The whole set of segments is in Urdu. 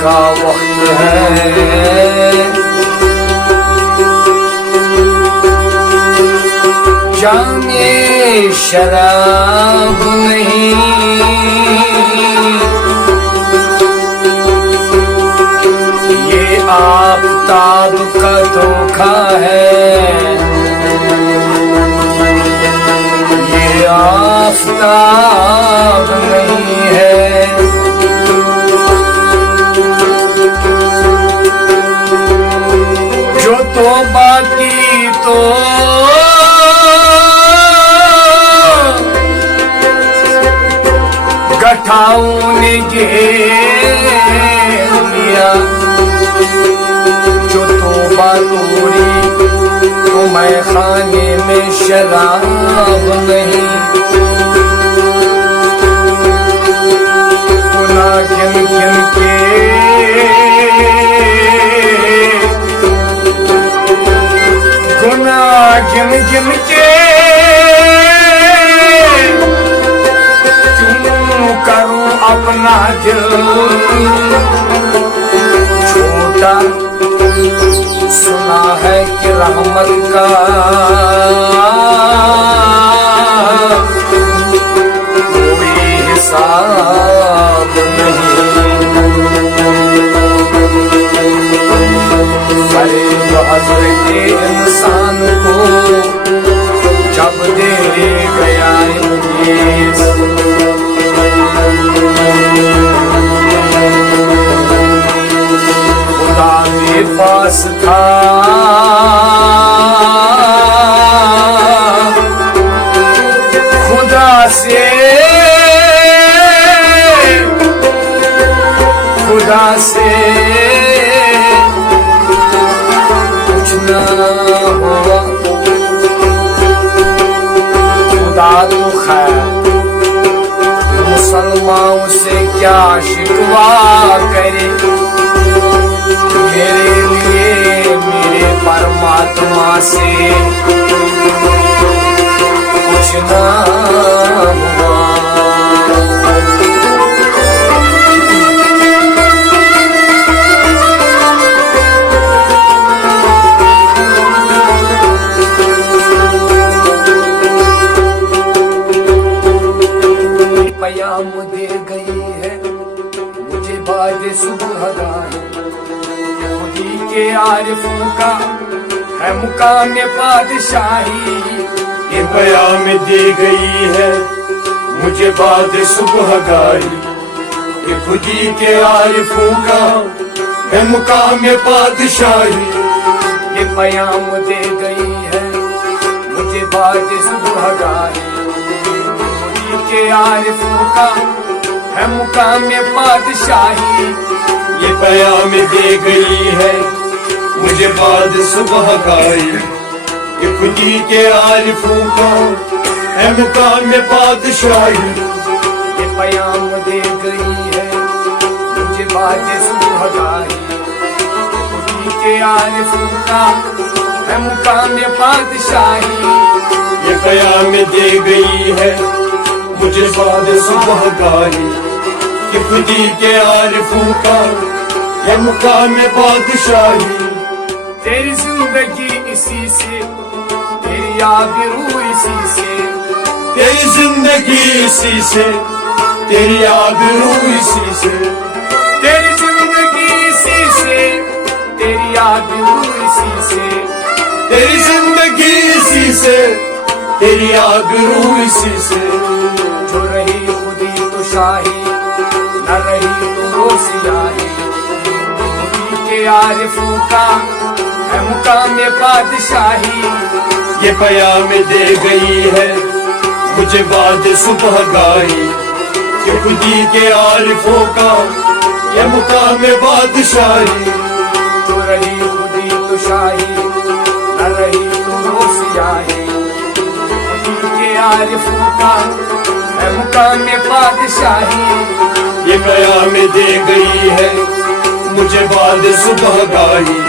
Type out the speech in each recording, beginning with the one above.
کا وقت ہے، جام شراب نہیں، یہ آفتاب کا دھوکہ ہے، یہ آفتاب نہیں ہے۔ جو توبہ کی تو گٹھاؤں نے گھیر لیا، جو توبہ توڑی تو میں خانے میں شراب نہیں، گناہ گن گن کے گناہ گن گن کے کیوں کروں اپنا دل چھوٹا، سنا ہے کہ رحمت کا کوئی حساب نہیں، فریب حضرت انسان کو جب دے گیا ابلیس، خدا کے پاس تھا خدا سے کچھ نہ ہوا، خدا تو خیر مسلمانوں سے کیا شکوا کرے، میرے لیے میرے پرماتما سے کچھ نہ ہوا۔ پیام دے گئی ہے مجھے بعد صبح گاہی، خودی کے عارفوں کا ہے مقام بادشاہی، یہ پیام دے گئی ہے مجھے بعد صبح گاہی، کہ خودی کے عارفوں کا ہے مقام بادشاہی، یہ پیام دے گئی ہے مجھے بعد صبح گاہی، کے عارفوں کا ہے مقام بادشاہی، یہ پیام دے گئی ہے مجھے بعد صبح گاہی، کہ خودی کے عارفوں کا ہے مقام بادشاہی، یہ پیام دے گئی ہے مجھے بعد صبح گاہی، خودی کے عارفوں کا ہے مقام بادشاہی، یہ پیام دے گئی ہے مجھے بعد صبح گاہی، کہ خودی کے عارفوں کا ہے مقام بادشاہی، تیری زندگی اسی سے، تیری آبرو اسی سے، تیری زندگی اسی سے، تیری آبرو اسی سے، تیری زندگی اسی سے، تیری آبرو اسی سے، تیری زندگی اسی سے، تیری آبرو اسی سے، جو رہی خودی تو شاہی، نہ رہی تو وہ سیاہی، خودی کے عارفوں کا ہے مقام بادشاہی، یہ پیام دے گئی ہے مجھے بعد صبح گاہی، کہ خودی کے عارفوں کا یہ مقام بادشاہی، جو رہی خودی تو شاہی، نہ رہی تو وہ سیاہی، خودی کے عارفوں کا ہے مقام بادشاہی، یہ پیام دے گئی ہے مجھے بعد صبح گاہی،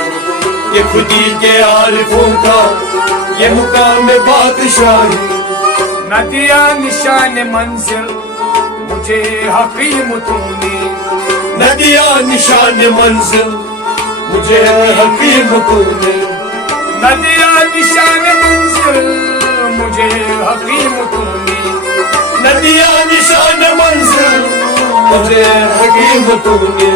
کہ خودی کے عارفوں کا یہ مقام بادشاہی، نہ دیا نشان منزل مجھے حکیم تو نے، نہ دیا نشان منزل مجھے حکیم تو نے، نہ دیا نشان منزل مجھے حکیم تو نے، نہ دیا نشان منزل مجھے حکیم تو نے،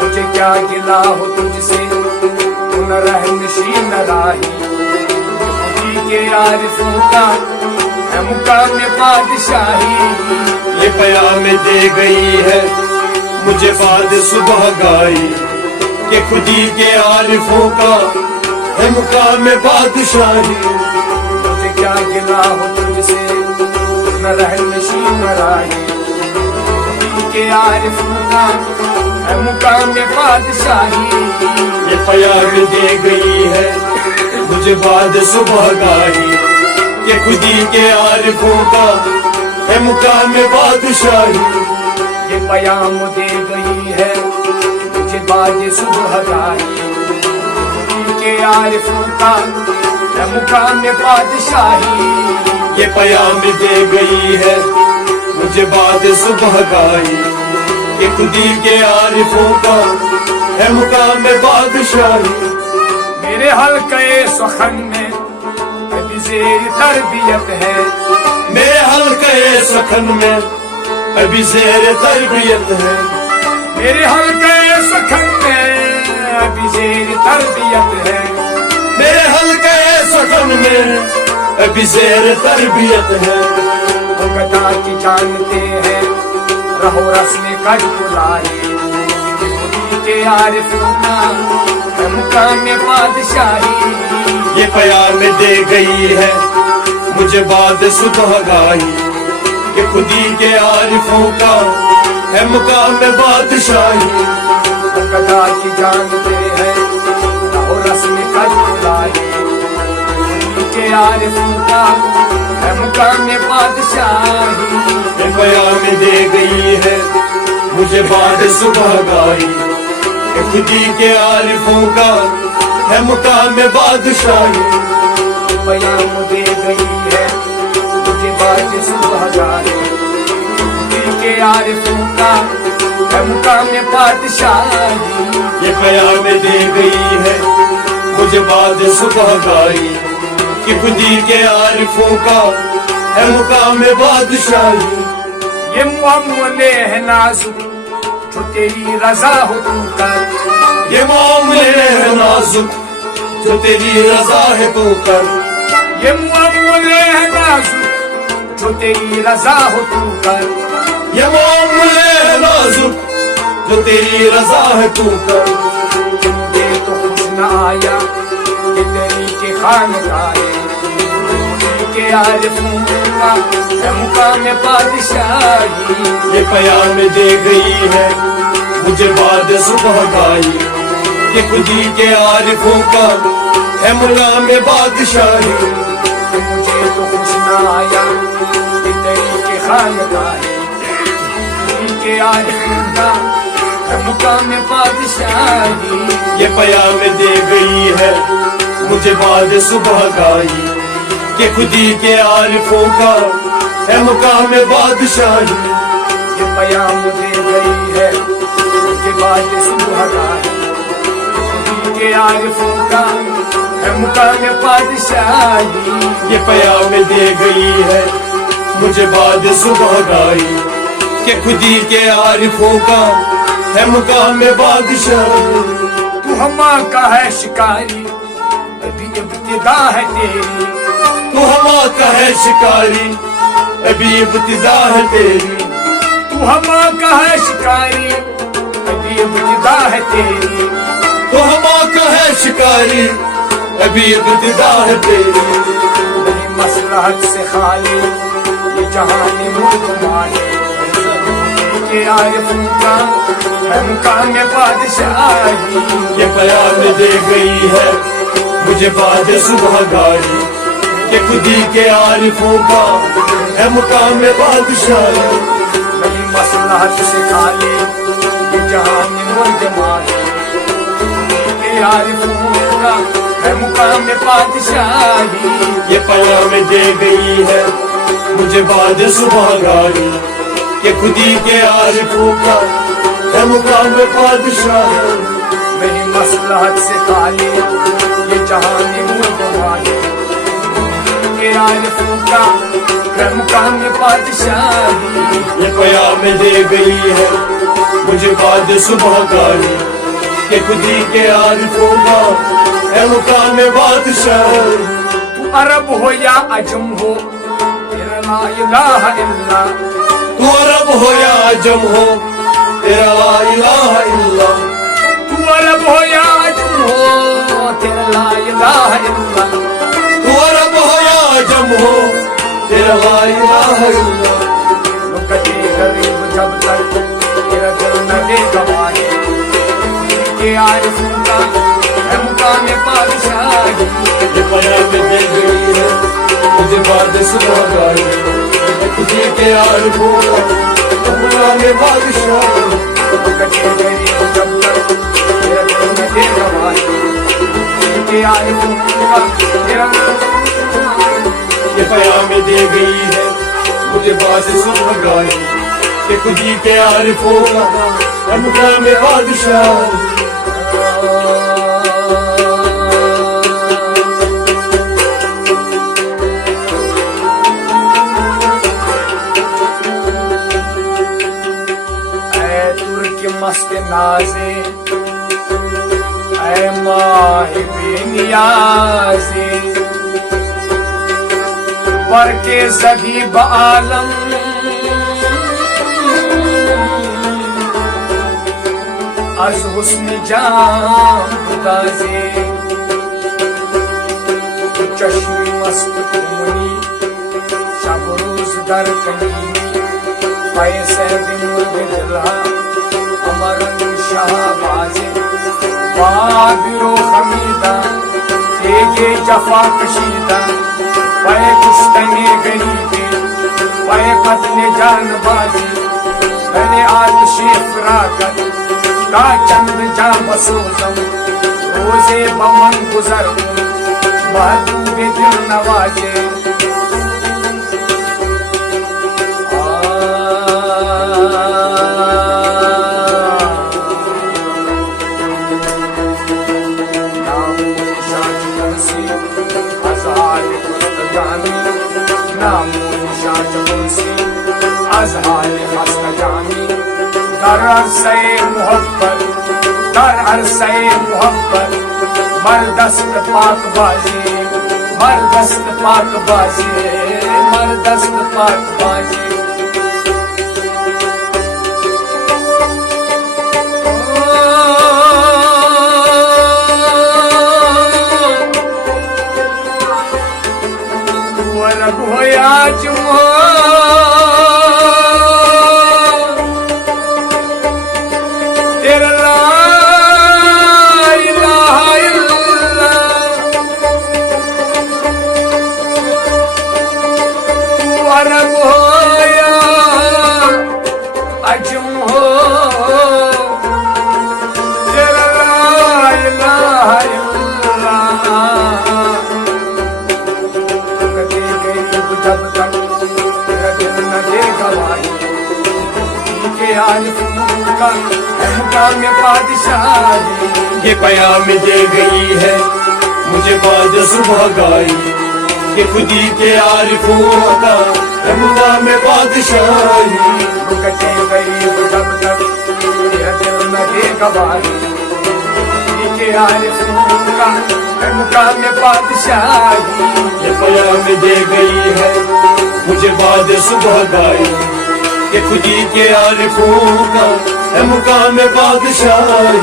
مجھے کیا گلا ہو تجھ سے تو نہ رہ نشین نہ راہی، خودی کے عارفوں کا ہے مقام بادشاہی، یہ پیام دے گئی ہے مجھے بعد صبح گائی کہ خودی کے عارفوں کا ہے مقام بادشاہی، مجھے کیا گلا ہو تجھ سے نہ رہ نشین نہ راہی، خودی کے عارفوں کا ہے مقام بادشاہی، یہ پیام دے گئی ہے مجھے بعد صبح گائی کہ خودی کے عارفوں کا ہے مقام بادشاہی، یہ پیام دے گئی ہے مجھے بعد صبح گائی، خودی کے عارفوں کا ہے مقام بادشاہی، یہ پیام دے گئی ہے مجھے بعد صبح گائی کہ خودی کے عارفوں کا ہے مقام بادشاہی، میرے حلقے سخن میں ابھی زیر تربیت ہے، میرے حلقے سخن میں ابھی زیر تربیت ہے، میرے حلقے سخن میں ابھی زیر تربیت ہے، میرے حلقے سخن میں ابھی زیر تربیت ہے، وہ گدا کی جانتے ہیں رہو رسم کج بلائے، خودی کے عارفوں کا ہے مقام بادشاہی، یہ پیام دے گئی ہے مجھے بعد صبح گائی کہ خودی کے عارفوں کا ہے مقام بادشاہی، وہ گدا کی جانتے ہیں رہو رسم کج بلائے، خودی کے عارفوں کا ہے مقام بادشاہی، یہ پیام دے گئی ہے مجھے بعد صبح گائی کہ خودی کے عارفوں کا ہے مقام بادشاہی، پیام دے گئی ہے مجھے بعد صبح گائی، خودی کے عارفوں کا ہے مقام بادشاہی، یہ پیام دے گئی ہے مجھے بعد صبح گائی کہ خودی کے عارفوں کا ہے مقام بادشاہی، یہ معاملے ہے نازک جو تیری رضا ہو تو کر، یہ معاملے ہے نازک جو تیری رضا ہے تو کر، یہ معاملے ہے نازک جو تیری رضا ہو تو کر، یہ معاملے ہے نازک جو تیری رضا ہے تو کر، مجھے تو خوش نہ آیا کہ تیری کے خانقاہ خودی کے عارفوں کا ہے مقام بادشاہی، یہ پیام دے گئی ہے مجھے بعد صبح گائی کہ خودی کے عارفوں کا ہے مقام بادشاہی، مجھے تو خوش نہ آیا کہ تیری کے خانقاہ خودی کے عارفوں کا ہے مقام بادشاہی، یہ پیام دے گئی ہے مجھے بعد صبح گائی کہ خودی کے عارفوں کا ہے مقام بادشاہی، یہ پیام دے گئی ہے مجھے بعد صبح گائی خودی کے عارفوں کا ہے مقام بادشاہی، یہ پیام دے گئی ہے مجھے بعد صبح گائی کہ خودی کے عارفوں کا ہے مقام بادشاہی، تو ہما کا ہے شکاری ابھی ابتدا ہے تیری، تو ہما کا ہے شکاری ابھی ابتدا ہے تیری، تو ہما کا ہے شکاری ابھی ابتدا ہے تیری، تو ہما کا ہے شکاری ابھی ابتدا ہے تیری، میری مصلحت سے خالی یہ جہان ملک مانے، خودی کے عارفوں کا ہے مقام بادشاہی، یہ پیام دے گئی ہے مجھے بعد صبح گائی کہ خودی کے عارفوں کا ہے مقام بادشاہی، میری مصلحت سے خالی یہ جہان ملک مانے، خودی کے عارفوں کا ہے مقام بادشاہی، یہ پیام دے گئی ہے مجھے بعد صبح گائی کہ خودی کے عارفوں کا ہے مقام پادشاہی میری مصلحت سے خالی یہ جہان ملک والی کے عارفوں کا ہے مقام پادشاہی یہ پیام دے گئی ہے مجھے بعد صبح گاہی کہ خودی کے عارفوں کا ہے مقام بادشاہی تو عرب ہو یا عجم ہو تیرا لا الہ الا تو عرب ہو یا عجم ہو تیرا لا الہ الا تو عرب ہو یا عجم ہو تیرا لا الہ الا تو عرب ہو یا عجم ہو تیرا لا الہ الا نکتے غریب جب تک تیرا دل نہ دے گواہی کہ عارفوں کا ہے مقام پادشاہی یہ پیام دے گئی ہے مجھے بعد صبح گاہی خودی کے عارفوں کا ہے مقام بادشاہی نکتے غریب جب تک تیرا دل نہ دے گواہی کہ عارفوں کا تیرا یہ پیام دے گئی ہے مجھے بعد صبح گاہی کہ خودی کے عارفوں کا ہے مقام بادشاہی اے ترک مست نازے اے ماہ بے نیازے برق زدی بعالم از حسن جام گدازے چشم مست کنی شب روز در کنی پیسے مرغ دلہا امرن شاہ بازے بادر و خمیدہ تیجے جفا کشیدہ پے کشتنے غریبی پے قتل جان بازی میں آتش فراقت کا چند جا بسوزم روزے بمن گزر محبوب دل نوازے در عرصہ محبت در عرصہ محبت مردست پاک بازی مردست پاک بازی مردست پاک بازی ورب ہو یا جمہور مقام پادشاہی یہ پیام دے گئی ہے مجھے بعد صبح گائی کہ خودی کے عارفوں کا ہے مقام بادشاہی رکتے غریب جب تک تیرا دل نہ دے گواہی کے عارفوں کا ہے مقام پادشاہی یہ پیام دے گئی ہے مجھے بعد صبح گائی کہ خودی کے عارفوں کا ہے مقام بادشاہی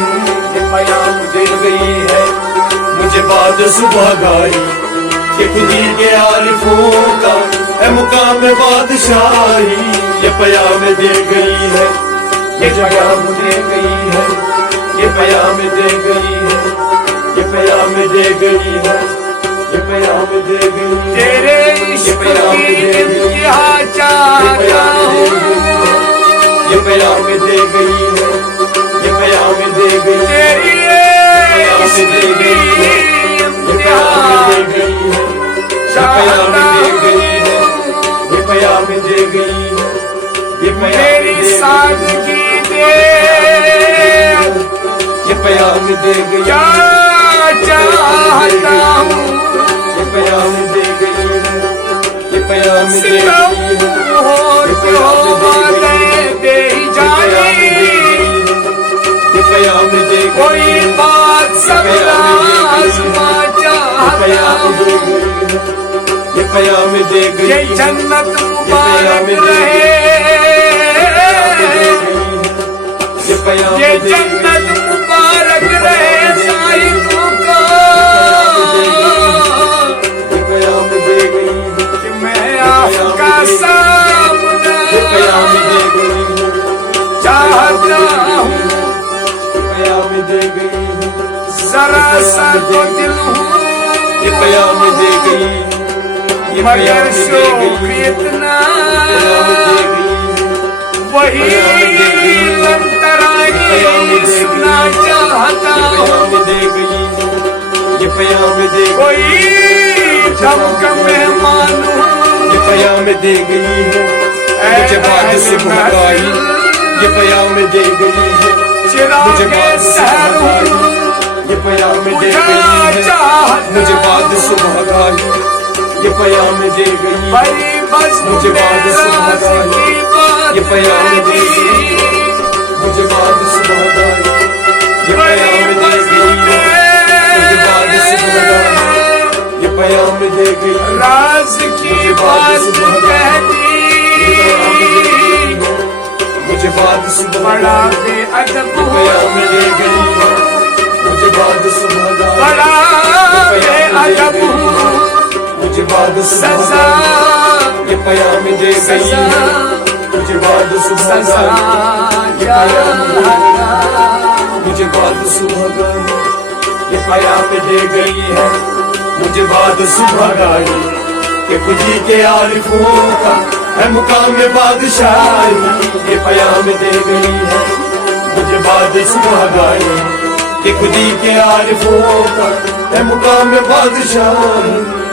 یہ پیام دے گئی ہے مجھے بعد صبح گائی کہ خودی کے عارفوں کا ہے مقام بادشاہی یہ پیام دے گئی ہے یہ پیام دے گئی ہے یہ پیام دے گئی ہے یہ پیام دے گئی ہے یہ پیام دے گئی ہے تیرے عشق کی انتہا چاہتا ہوں یہ پیام دے گئی ہے یہ پیام دے گئی ہے تیری عشق کی انتہا چاہتا ہوں یہ پیام دے گئی ہے یہ پیام میری دے گئی ہے سادگی دے پیام دے گئی کیا چاہتا ہوں یہ پیام دے گئی ہے یہ پیام دے گئی ہے اور کیوں وعدے دے ہی جانی یہ پیام دے گئی کوئی بات سب آزما چاہتا ہوں یہ پیام دے گئی یہ جنت مبارک رہے یہ جنت مبارک رہے سائنوں کا یہ پیام دے گئی کہ میں آپ کا سامنا پیام دے گئی چاہتا ہوں پیام دے گئی ذرا سا تو دل ہوں یہ پیام دے گئی مگر شوق اتنا وہی لنترائی سنا چاہتا ہوں پیام دے گئی یہ پیام دے گئی کوئی دم کا مہمان ہوں یہ پیام دے گئی ہے مجھے بعد صبح گائی یہ پیام دے گئی ہے چراغ سحر ہوں یہ پیام دے گئی ہے مجھے بعد صبح گائی یہ پیام دے گئی بڑی بس مجھے بعد صبح گائی یہ پیام دے گئی مجھے بعد صبح گائی یہ پیام دے گئی مجھے بعد صبح گائی یہ پیام دے گئی راز کی بات کہہ دی مجھے بعد صبح بڑا بے ادب پیام دے گئی مجھے بعد صبح گائی بڑا بے ادب مجھے بعد سزا یہ پیام دے گئی مجھے بعد صبح مجھے بعد صبح گائی یہ پیام دے گئی ہے مجھے بعد صبح گائی کہ خودی کے عارفوں کا ہے مقام بادشاہی یہ پیام دے گئی ہے مجھے بعد صبح گائی کہ خودی کے عارفوں کا ہے مقام بادشاہی